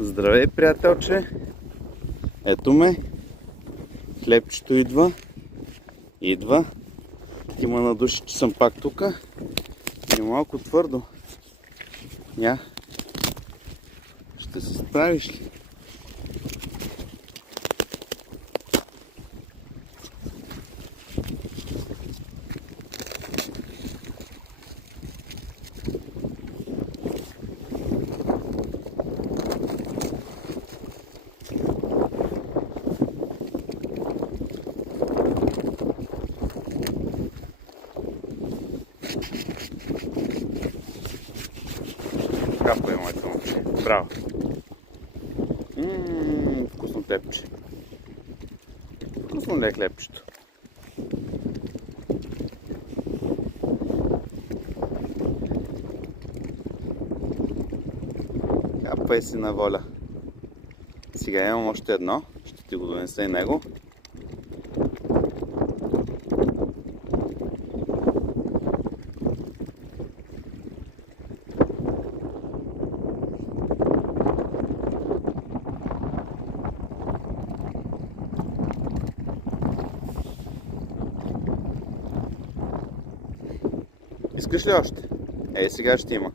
Здравей, приятелче! Ето ме. Хлебчето идва. Идва. Има на души, че съм пак тук. И малко твърдо. Я. Ще се справиш ли? Капа е моето момче. Браво! Вкусно хлебче. Вкусно ли е хлебчето? Капай си на воля. Сега имам още едно. Ще ти го донеса и него. Искаш ли още? Ей, сега ще има.